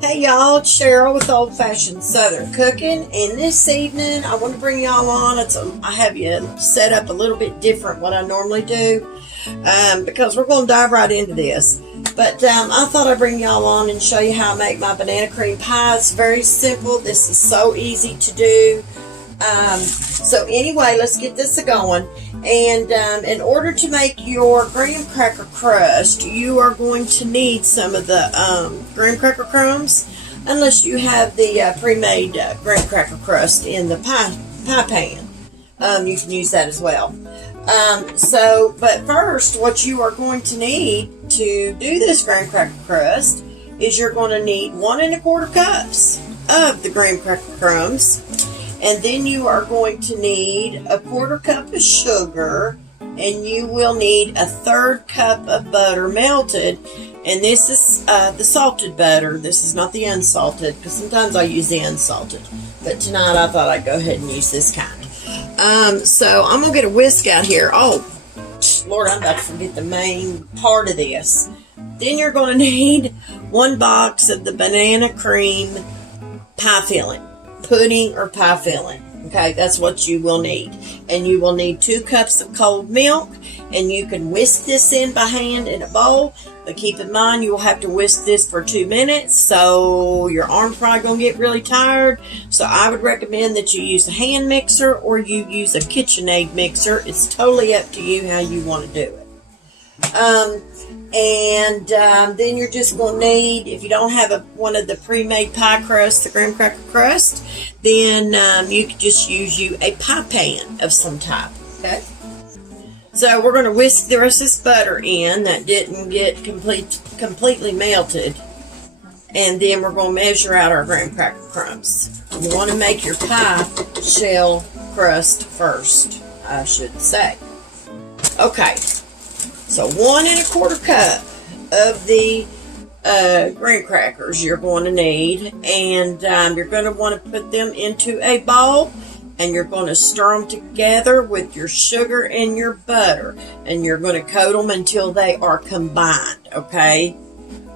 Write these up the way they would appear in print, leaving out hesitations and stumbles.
Hey y'all, it's Cheryl with Old Fashioned Southern Cooking, and this evening I want to bring y'all on. I have you set up a little bit different what I normally do, because we're going to dive right into this. But I thought I'd bring y'all on and show you how I make my banana cream pie. It's very simple. This is so easy to do. So anyway, let's get this going. And in order to make your graham cracker crust, you are going to need some of the graham cracker crumbs, unless you have the pre-made graham cracker crust in the pie pan. You can use that as well. But first, what you are going to need to do this graham cracker crust is you're going to need 1 1/4 cups of the graham cracker crumbs. And then you are going to need 1/4 cup of sugar, and you will need 1/3 cup of butter melted. And this is the salted butter. This is not the unsalted, because sometimes I use the unsalted. But tonight I thought I'd go ahead and use this kind. So I'm going to get a whisk out here. Oh, Lord, I'm about to forget the main part of this. Then you're going to need 1 box of the banana cream pie filling. Pudding or pie filling. Okay, that's what you will need. And you will need 2 cups of cold milk, and you can whisk this in by hand in a bowl, but keep in mind you will have to whisk this for 2 minutes, so your arm's probably going to get really tired. So I would recommend that you use a hand mixer or you use a KitchenAid mixer. It's totally up to you how you want to do it. Then you're just going to need, if you don't have one of the pre-made pie crust, the graham cracker crust, then you could just use you a pie pan of some type, okay? So we're going to whisk the rest of this butter in that didn't get completely melted, and then we're going to measure out our graham cracker crumbs. You want to make your pie shell crust first, I should say. Okay. So 1 1/4 cup of the graham crackers you're going to need, and you're going to want to put them into a bowl, and you're going to stir them together with your sugar and your butter, and you're going to coat them until they are combined, okay?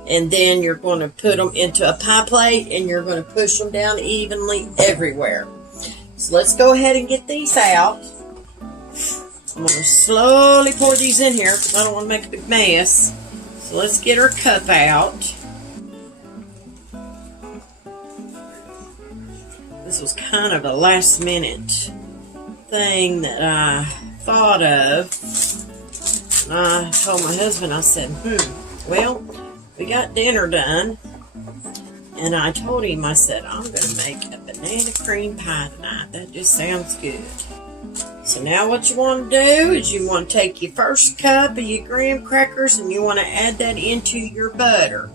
And then you're going to put them into a pie plate, and you're going to push them down evenly everywhere. So let's go ahead and get these out. I'm going to slowly pour these in here because I don't want to make a big mess. So let's get our cup out. This was kind of a last minute thing that I thought of. And I told my husband, I said, well, we got dinner done. And I told him, I said, I'm going to make a banana cream pie tonight. That just sounds good. So now what you want to do is you want to take your first cup of your graham crackers and you want to add that into your butter.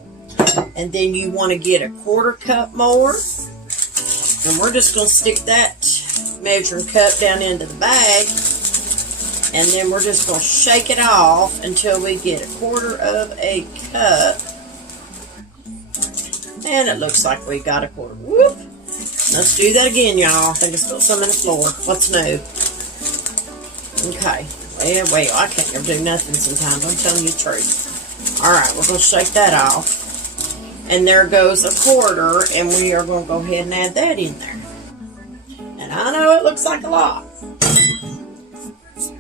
And then you want to get 1/4 cup more. And we're just going to stick that measuring cup down into the bag. And then we're just going to shake it off until we get 1/4 cup. And it looks like we got 1/4. Whoop! Let's do that again, y'all. I think I spilled some on the floor. What's new? Okay. Well, I can't ever do nothing sometimes. I'm telling you the truth. Alright, we're going to shake that off. And there goes 1/4, and we are going to go ahead and add that in there. And I know it looks like a lot.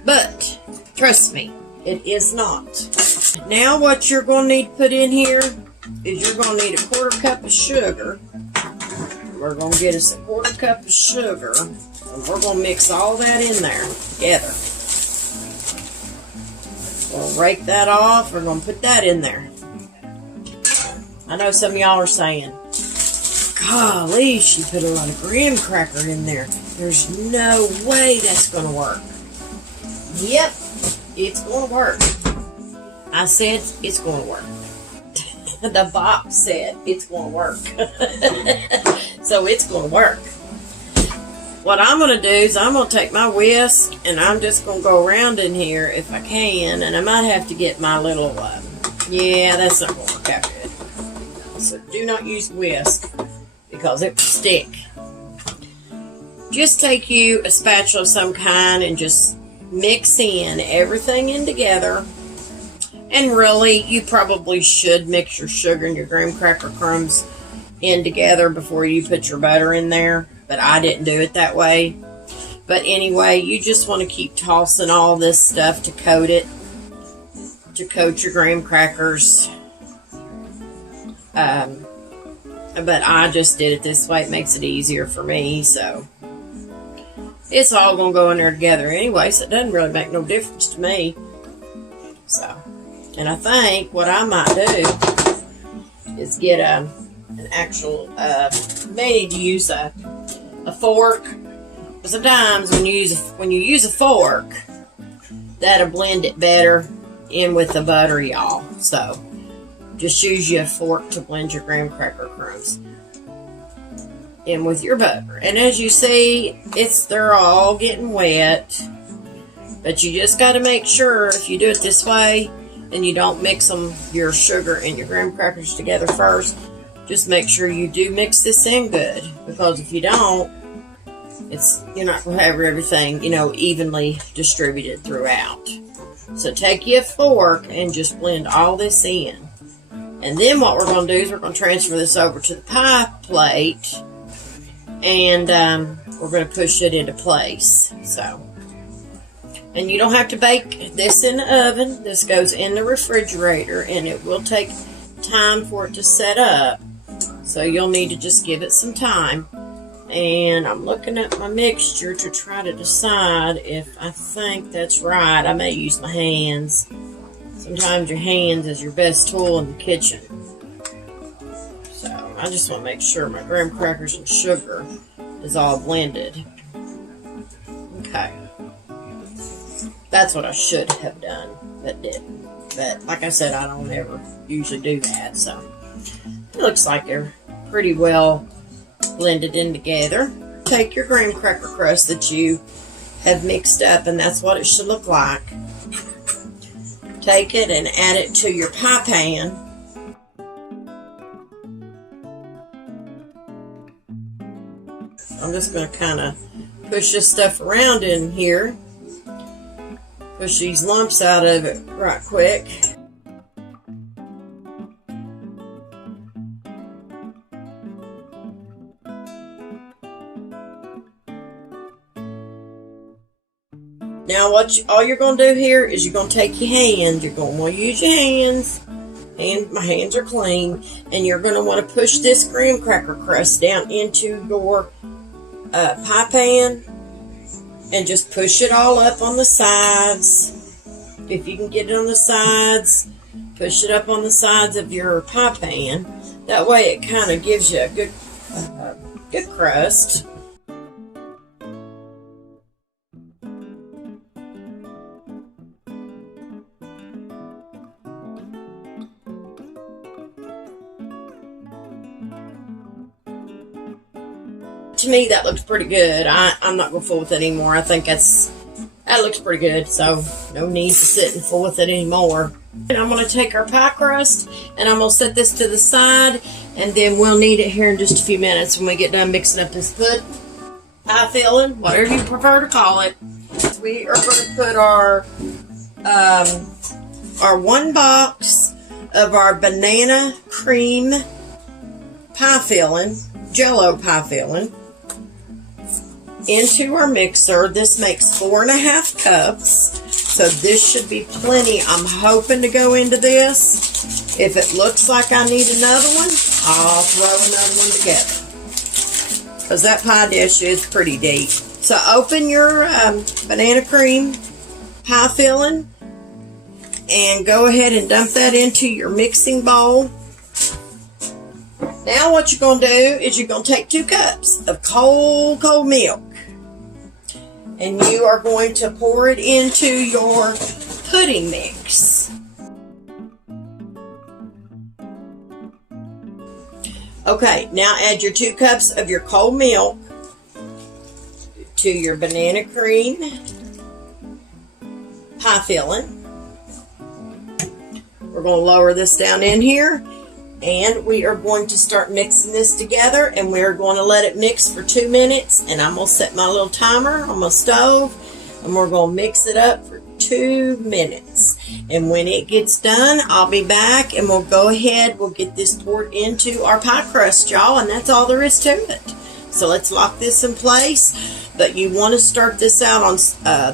But, trust me, it is not. Now what you're going to need to put in here is you're going to need 1/4 cup of sugar. We're going to get us 1/4 cup of sugar, and we're going to mix all that in there together. We'll rake that off. We're going to put that in there. I know some of y'all are saying, golly, she put a lot of graham cracker in there. There's no way that's going to work. Yep, it's going to work. I said it's going to work. The box said it's going to work. So it's going to work. What I'm going to do is I'm going to take my whisk and I'm just going to go around in here if I can. And I might have to get my little, yeah, that's not going to work out good. So do not use whisk because it will stick. Just take you a spatula of some kind and just mix in everything in together. And really, you probably should mix your sugar and your graham cracker crumbs in together before you put your butter in there, but I didn't do it that way. But anyway, you just want to keep tossing all this stuff to coat it, to coat your graham crackers. But I just did it this way. It makes it easier for me, so it's all going to go in there together anyway, so it doesn't really make no difference to me. So, and I think what I might do is get an actual, may need to use a fork. Sometimes when you use a fork, that'll blend it better in with the butter, y'all. So just use your fork to blend your graham cracker crumbs in with your butter. And as you see, they're all getting wet. But you just got to make sure, if you do it this way and you don't mix your sugar and your graham crackers together first, just make sure you do mix this in good. Because if you don't, you're not going to have everything, evenly distributed throughout. So take you a fork and just blend all this in. And then what we're going to do is we're going to transfer this over to the pie plate. And we're going to push it into place. And you don't have to bake this in the oven. This goes in the refrigerator, and it will take time for it to set up. So you'll need to just give it some time. And I'm looking at my mixture to try to decide if I think that's right. I may use my hands. Sometimes your hands is your best tool in the kitchen. So I just want to make sure my graham crackers and sugar is all blended. Okay. That's what I should have done, but didn't. But like I said, I don't ever usually do that. So it looks like they're pretty well blended in together. Take your graham cracker crust that you have mixed up, and that's what it should look like. Take it and add it to your pie pan. I'm just going to kind of push this stuff around in here. Push these lumps out of it right quick. Now all you're going to do here is you're going to take your hands, you're going to want to use your hands, and my hands are clean, and you're going to want to push this graham cracker crust down into your pie pan, and just push it all up on the sides. If you can get it on the sides, push it up on the sides of your pie pan. That way it kind of gives you a good crust. To me, that looks pretty good. I'm not going to fool with it anymore. I think that looks pretty good, so no need to sit and fool with it anymore. And I'm going to take our pie crust, and I'm going to set this to the side, and then we'll need it here in just a few minutes when we get done mixing up this pie filling, whatever you prefer to call it. We are going to put our 1 box of our banana cream pie filling, JELLO pie filling, into our mixer. This makes 4.5 cups, so this should be plenty. I'm hoping to go into this. If it looks like I need another one, I'll throw another one together, because that pie dish is pretty deep. So open your banana cream pie filling and go ahead and dump that into your mixing bowl. Now what you're going to do is you're going to take 2 cups of cold milk, and you are going to pour it into your pudding mix. Okay, now add your 2 cups of your cold milk to your banana cream pie filling. We're going to lower this down in here. And we are going to start mixing this together, and we're going to let it mix for 2 minutes, and I'm going to set my little timer on my stove, and we're going to mix it up for 2 minutes. And when it gets done, I'll be back and we'll go ahead, we'll get this poured into our pie crust, y'all, and that's all there is to it. So let's lock this in place. But you want to start this out on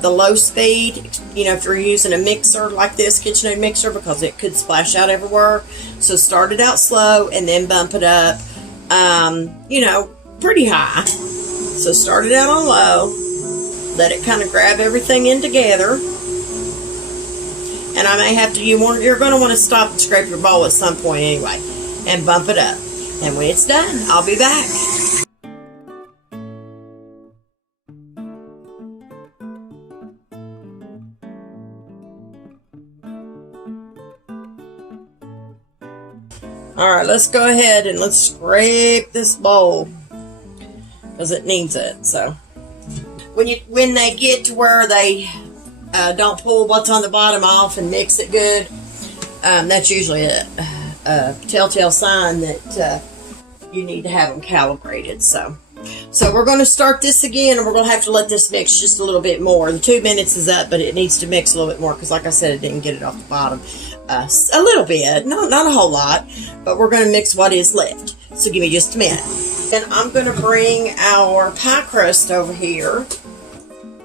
the low speed, you know, if you're using a mixer like this, KitchenAid mixer, because it could splash out everywhere. So start it out slow and then bump it up, you know, pretty high. So start it out on low. Let it kind of grab everything in together. And I may have to, you're going to want to stop and scrape your bowl at some point anyway. And bump it up. And when it's done, I'll be back. Alright, let's go ahead and let's scrape this bowl. Because it needs it, so. When they get to where they don't pull what's on the bottom off and mix it good, that's usually a telltale sign that you need to have them calibrated. So we're going to start this again, and we're going to have to let this mix just a little bit more. The 2 minutes is up, but it needs to mix a little bit more because, like I said, it didn't get it off the bottom. A little bit, not a whole lot, but we're going to mix what is left. So give me just a minute. Then I'm going to bring our pie crust over here,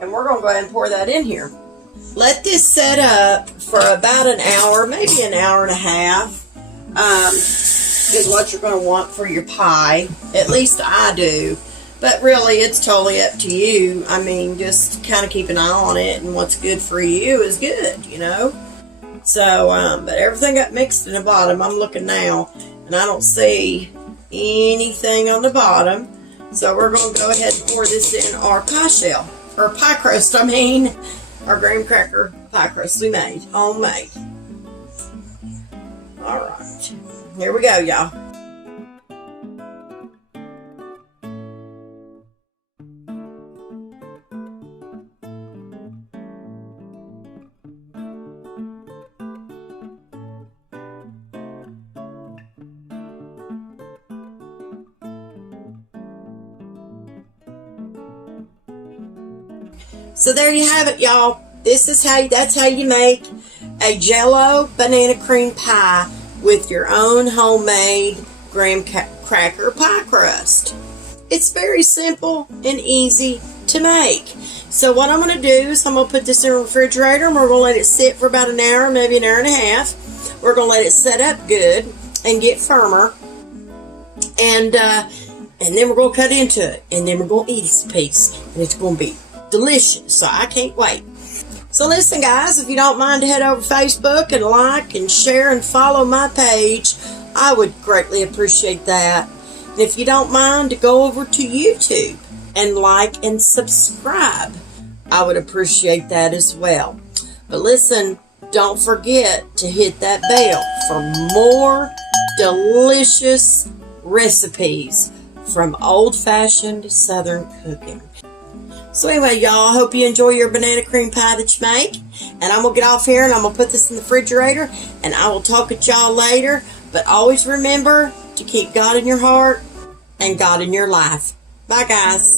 and we're going to go ahead and pour that in here. Let this set up for about an hour, maybe an hour and a half, is what you're going to want for your pie. At least I do. But really, it's totally up to you. I mean, just kind of keep an eye on it, and what's good for you is good, you know. So, but everything got mixed in the bottom. I'm looking now, and I don't see anything on the bottom. So we're going to go ahead and pour this in our pie shell, or pie crust, I mean. Our graham cracker pie crust we made, homemade. Alright, here we go, y'all. So there you have it, y'all. That's how you make a JELLO banana cream pie with your own homemade graham cracker pie crust. It's very simple and easy to make. So what I'm going to do is I'm going to put this in the refrigerator, and we're going to let it sit for about an hour, maybe an hour and a half. We're going to let it set up good and get firmer. And then we're going to cut into it, and then we're going to eat this piece, and it's going to be delicious. So I can't wait. So listen, guys, if you don't mind to head over to Facebook and like and share and follow my page, I would greatly appreciate that. And if you don't mind to go over to YouTube and like and subscribe, I would appreciate that as well. But listen, don't forget to hit that bell for more delicious recipes from old-fashioned Southern cooking. So anyway, y'all, I hope you enjoy your banana cream pie that you make. And I'm going to get off here, and I'm going to put this in the refrigerator, and I will talk with y'all later. But always remember to keep God in your heart and God in your life. Bye, guys.